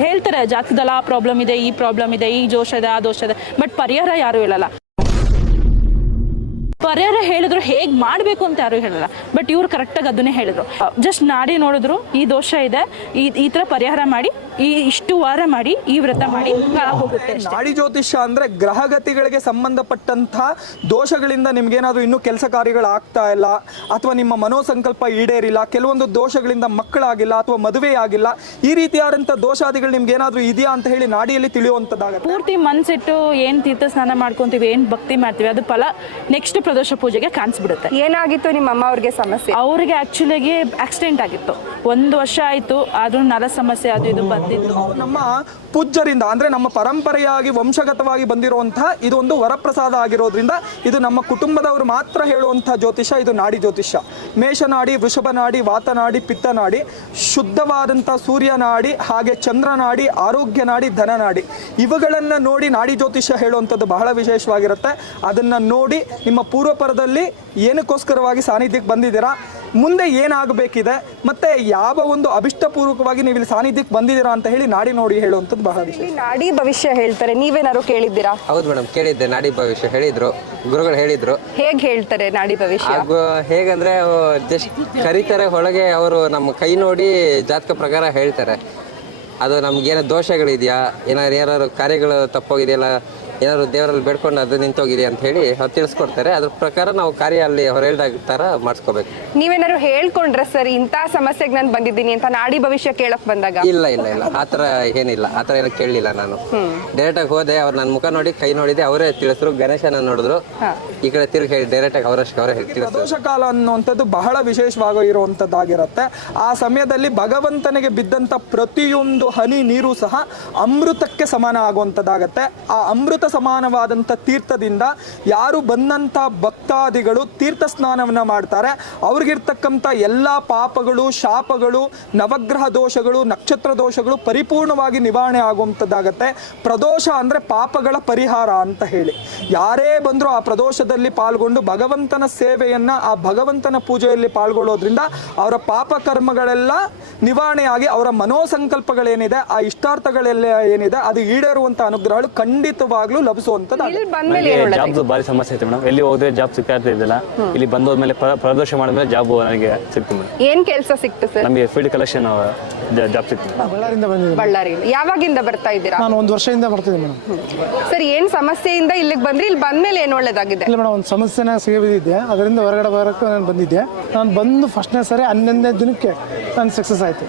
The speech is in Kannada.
ಹೇಳ್ತಾರೆ ಜಾತಕದಲ್ಲಿ ಆ ಪ್ರಾಬ್ಲಮ್ ಇದೆ, ಈ ಪ್ರಾಬ್ಲಮ್ ಇದೆ, ಈ ದೋಷ ಇದೆ, ಆ ದೋಷ ಇದೆ, ಬಟ್ ಪರಿಹಾರ ಯಾರು ಹೇಳಲ್ಲ. ಪರಿಹಾರ ಹೇಳಿದ್ರು ಹೇಗ್ ಮಾಡ್ಬೇಕು ಅಂತ ಯಾರು ಹೇಳಲ್ಲ, ಬಟ್ ಇವ್ರು ಕರೆಕ್ಟಾಗಿ ಅದನ್ನೇ ಹೇಳಿದ್ರು. ಜಸ್ಟ್ ನಾಡಿ ನೋಡಿದ್ರು ಈ ದೋಷ ಇದೆ, ಈ ತರ ಪರಿಹಾರ ಮಾಡಿ, ಇಷ್ಟು ವಾರ ಮಾಡಿ, ಈ ವ್ರತ ಮಾಡಿ ಹೋಗುತ್ತೆ. ನಾಡಿ ಜ್ಯೋತಿಷ್ಯ ಅಂದ್ರೆ ಗ್ರಹಗತಿಗಳಿಗೆ ಸಂಬಂಧಪಟ್ಟಂತಹ ದೋಷಗಳಿಂದ ನಿಮ್ಗೇನಾದ್ರೂ ಇನ್ನೂ ಕೆಲಸ ಕಾರ್ಯಗಳು ಆಗ್ತಾ ಇಲ್ಲ, ಅಥವಾ ನಿಮ್ಮ ಮನೋಸಂಕಲ್ಪ ಈಡೇರಿಲ್ಲ, ಕೆಲವೊಂದು ದೋಷಗಳಿಂದ ಮಕ್ಕಳಾಗಿಲ್ಲ ಅಥವಾ ಮದುವೆ ಆಗಿಲ್ಲ, ಈ ರೀತಿಯಾದಂತಹ ದೋಷಾದಿಗಳು ನಿಮ್ಗೆ ಏನಾದ್ರೂ ಇದೆಯಾ ಅಂತ ಹೇಳಿ ನಾಡಿಯಲ್ಲಿ ತಿಳಿಯುವಂತದ್ದಾಗುತ್ತೆ. ಪೂರ್ತಿ ಮನ್ಸಿಟ್ಟು ಏನ್ ತೀರ್ಥ ಸ್ನಾನ ಮಾಡ್ಕೊಂತೀವಿ, ಏನ್ ಭಕ್ತಿ ಮಾಡ್ತೀವಿ, ಅದು ಫಲ ನೆಕ್ಸ್ಟ್ ಪ್ರದೋಷ ಪೂಜೆಗೆ ಕಾಣಿಸ್ಬಿಡುತ್ತೆ. ಏನಾಗಿತ್ತು ನಿಮ್ಮ ಅಮ್ಮ ಅವ್ರಿಗೆ ಸಮಸ್ಯೆ? ಅವ್ರಿಗೆ ಆಕ್ಚುಲಿಗೆ ಆಕ್ಸಿಡೆಂಟ್ ಆಗಿತ್ತು, 1 ವರ್ಷ ಆಯ್ತು, ಆದ್ರೂ ನರ ಸಮಸ್ಯೆ ಅದು ಇದು ಬಂದಿತ್ತು. ನಮ್ಮ ಪೂಜ್ಯರಿಂದ ಅಂದ್ರೆ ನಮ್ಮ ಪರಂಪರೆಯಾಗಿ ವಂಶಗತವಾಗಿ ಬಂದಿರುವಂತಹ ಇದು ಒಂದು ವರಪ್ರಸಾದ ಆಗಿರೋದ್ರಿಂದ ಇದು ನಮ್ಮ ಕುಟುಂಬದವರು ಮಾತ್ರ ಹೇಳುವಂತಹ ಜ್ಯೋತಿಷ. ಇದು ನಾಡಿ ಜ್ಯೋತಿಷ್ಯ. ಮೇಷನಾಡಿ, ವೃಷಭನಾಡಿ, ವಾತನಾಡಿ, ಪಿತ್ತನಾಡಿ, ಶುದ್ಧವಾದಂಥ ಸೂರ್ಯನಾಡಿ, ಹಾಗೆ ಚಂದ್ರನಾಡಿ, ಆರೋಗ್ಯ ನಾಡಿ, ಧನನಾಡಿ, ಇವುಗಳನ್ನು ನೋಡಿ ನಾಡಿ ಜ್ಯೋತಿಷ್ಯ ಹೇಳುವಂಥದ್ದು ಬಹಳ ವಿಶೇಷವಾಗಿರುತ್ತೆ. ಅದನ್ನು ನೋಡಿ ನಿಮ್ಮ ಪೂರ್ವಪರದಲ್ಲಿ ಏನಕ್ಕೋಸ್ಕರವಾಗಿ ಸಾನ್ನಿಧ್ಯಕ್ಕೆ ಬಂದಿದ್ದೀರಾ, ಮುಂದೆ ಏನಾಗಬೇಕಿದೆ, ಮತ್ತೆ ಯಾವ ಒಂದು ಅಭಿಷ್ಟಪೂರ್ವಕವಾಗಿ ನೀವು ಇಲ್ಲಿ ಸಾನ್ನಿಧ್ಯಕ್ಕೆ ಬಂದಿದ್ದೀರಾ ಅಂತ ಹೇಳಿ ನಾಡಿ ನೋಡಿ ಹೇಳುವಂಥದ್ದು ಬಹಳ ವಿಶೇಷ. ನಾಡಿ ಭವಿಷ್ಯ ಹೇಳ್ತಾರೆ, ನೀವೇನಾದ್ರು ಕೇಳಿದ್ದೀರಾ? ಹೌದು ಮೇಡಮ್, ಕೇಳಿದ್ದೆ. ನಾಡಿ ಭವಿಷ್ಯ ಹೇಳಿದ್ರು, ಗುರುಗಳು ಹೇಳಿದ್ರು. ಹೇಗ್ ಹೇಳ್ತಾರೆ ನಾಡಿ ಭವಿಷ್ಯ? ಹೇಗಂದ್ರೆ ಜಸ್ಟ್ ಕರೀತಾರೆ ಒಳಗೆ, ಅವರು ನಮ್ಮ ಕೈ ನೋಡಿ ಜಾತಕ ಪ್ರಕಾರ ಹೇಳ್ತಾರೆ. ಅದು ನಮ್ಗೇನೋ ದೋಷಗಳಿದೆಯಾ, ಏನಾರು ಕಾರ್ಯಗಳು ತಪ್ಪೋಗಿದೆಯಲ್ಲ, ಏನಾದ್ರು ದೇವರಲ್ಲಿ ಬೇಡ್ಕೊಂಡು ಅದು ನಿಂತೋಗಿದೆ ಅಂತ ಹೇಳಿ ಅವ್ರು ತಿಳಿಸ್ಕೊಡ್ತಾರೆ. ಅದ್ರ ಪ್ರಕಾರ ನಾವು ಕಾರ್ಯ ಅಲ್ಲಿ ಅವ್ರು ಹೇಳ್ದಾಗ ತರ ಮಾಡಿಸ್ಕೋಬೇಕು. ನೀವೇನಾದ್ರು ಹೇಳ್ಕೊಂಡ್ರೆ ಸರ್ ಇಂಥ ಸಮಸ್ಯೆಗೆ ನಾನು ಬಂದಿದ್ದೀನಿ ಅಂತ ನಾಡಿ ಭವಿಷ್ಯ ಕೇಳಕ್ ಬಂದಾಗ? ಇಲ್ಲ ಇಲ್ಲ ಇಲ್ಲ, ಆತರ ಏನಿಲ್ಲ, ಆತರ ಏನೋ ಕೇಳಲಿಲ್ಲ. ನಾನು ಡೈರೆಕ್ಟ್ ಆಗಿ ಹೋದೆ, ಅವ್ರು ನನ್ನ ಮುಖ ನೋಡಿ ಕೈ ನೋಡಿದೆ, ಅವರೇ ತಿಳಿಸಿದ್ರು. ಗಣೇಶನ ನೋಡಿದ್ರು, ಈ ಕಡೆ ತಿರುಗಿ ಹೇಳಿ ಡೈರೆಕ್ಟ್ ಆಗಿ ಅವರಷ್ಟು ಅವರೇ ತಿಳಿಸಿದ್ರು. ದೋಷ ಕಾಲ ಅನ್ನುವಂಥದ್ದು ಬಹಳ ವಿಶೇಷವಾಗಿರುವಂಥದ್ದಾಗಿರುತ್ತೆ. ಆ ಸಮಯದಲ್ಲಿ ಭಗವಂತನಿಗೆ ಬಿದ್ದಂಥ ಪ್ರತಿಯೊಂದು ಹನಿ ನೀರು ಸಹ ಅಮೃತಕ್ಕೆ ಸಮಾನ ಆಗುವಂಥದ್ದಾಗತ್ತೆ. ಆ ಅಮೃತ ಸಮಾನವಾದಂಥ ತೀರ್ಥದಿಂದ ಯಾರು ಬಂದಂಥ ಭಕ್ತಾದಿಗಳು ತೀರ್ಥ ಸ್ನಾನವನ್ನು ಮಾಡ್ತಾರೆ, ಅವ್ರಿಗಿರ್ತಕ್ಕಂಥ ಎಲ್ಲ ಪಾಪಗಳು, ಶಾಪಗಳು, ನವಗ್ರಹ ದೋಷಗಳು, ನಕ್ಷತ್ರ ದೋಷಗಳು ಪರಿಪೂರ್ಣವಾಗಿ ನಿವಾರಣೆ ಆಗುವಂಥದ್ದಾಗತ್ತೆ. ಪ್ರದೋಷ ಅಂದರೆ ಪಾಪಗಳ ಪರಿಹಾರ ಅಂತ ಹೇಳಿ ಯಾರೇ ಬಂದರೂ ಆ ಪ್ರದೋಷದಲ್ಲಿ ಪಾಲ್ಗೊಂಡು ಭಗವಂತನ ಸೇವೆಯನ್ನು, ಆ ಭಗವಂತನ ಪೂಜೆಯಲ್ಲಿ ಪಾಲ್ಗೊಳ್ಳೋದ್ರಿಂದ ಅವರ ಪಾಪ ಕರ್ಮಗಳೆಲ್ಲ ನಿವಾರಣೆಯಾಗಿ ಅವರ ಮನೋಸಂಕಲ್ಪಗಳೇನಿದೆ, ಆ ಇಷ್ಟಾರ್ಥಗಳೆಲ್ಲ ಏನಿದೆ, ಅದು ಈಡೇರುವಂಥ ಅನುಗ್ರಹಗಳು ಖಂಡಿತವಾಗ್ಲೂ ಲಭಿಸುವಂಥದ್ದು. ಜಾಬ್ ಬಾರಿ ಸಮಸ್ಯೆ ಐತೆ ಮೇಡಮ್. ಎಲ್ಲಿ ಹೋದ್ರೆ ಜಾಬ್ ಸಿಗ್ತಾ ಇದ್ದಿಲ್ಲ. ಇಲ್ಲಿ ಬಂದೋದ್ಮೇಲೆ ಪ್ರದೋಷ ಮಾಡಿದ್ಮೇಲೆ ಜಾಬ್ ನನಗೆ ಸಿಕ್ತು ಮೇಡಮ್. ಏನ್ ಕೆಲಸ ಸಿಕ್ತು ಸರ್? ನಮಗೆ ಫೀಲ್ಡ್ ಕಲೆಕ್ಷನ್ ಜಾಬ್ ಸಿಕ್ತು. ಬಳ್ಳಾರಿಯಿಂದ ಬಂದಿದ್ದೀನಿ. ಬಳ್ಳಾರಿ. ಯಾವಾಗಿಂದ ಬರ್ತಾ ಇದ್ದೀರಾ? ನಾನು 1 ವರ್ಷದಿಂದ ಬರ್ತಿದ್ದೀನಿ ಮೇಡಮ್. ಸರ್ ಏನ್ ಸಮಸ್ಯೆಯಿಂದ ಇಲ್ಲಿಗೆ ಬಂದ್ರಿ? ಇಲ್ಲಿ ಬಂದ್ಮೇಲೆ ಏನ್ ಒಳ್ಳೇದಾಗಿದೆ? ಇಲ್ಲ ಮೇಡಮ್, ಒಂದು ಸಮಸ್ಯೆನ ಸಿಗಬಿದ್ದಿದ್ದೆ, ಅದರಿಂದ ಹೊರಗಡೆ ಬರೋಕ್ಕೆ ನಾನು ಬಂದಿದ್ದೆ. ನಾನು ಬಂದು ಫಸ್ಟ್ನೇ ಸರಿ 11ನೇ ದಿನಕ್ಕೆ ನಾನು ಸಕ್ಸಸ್ ಆಯಿತು.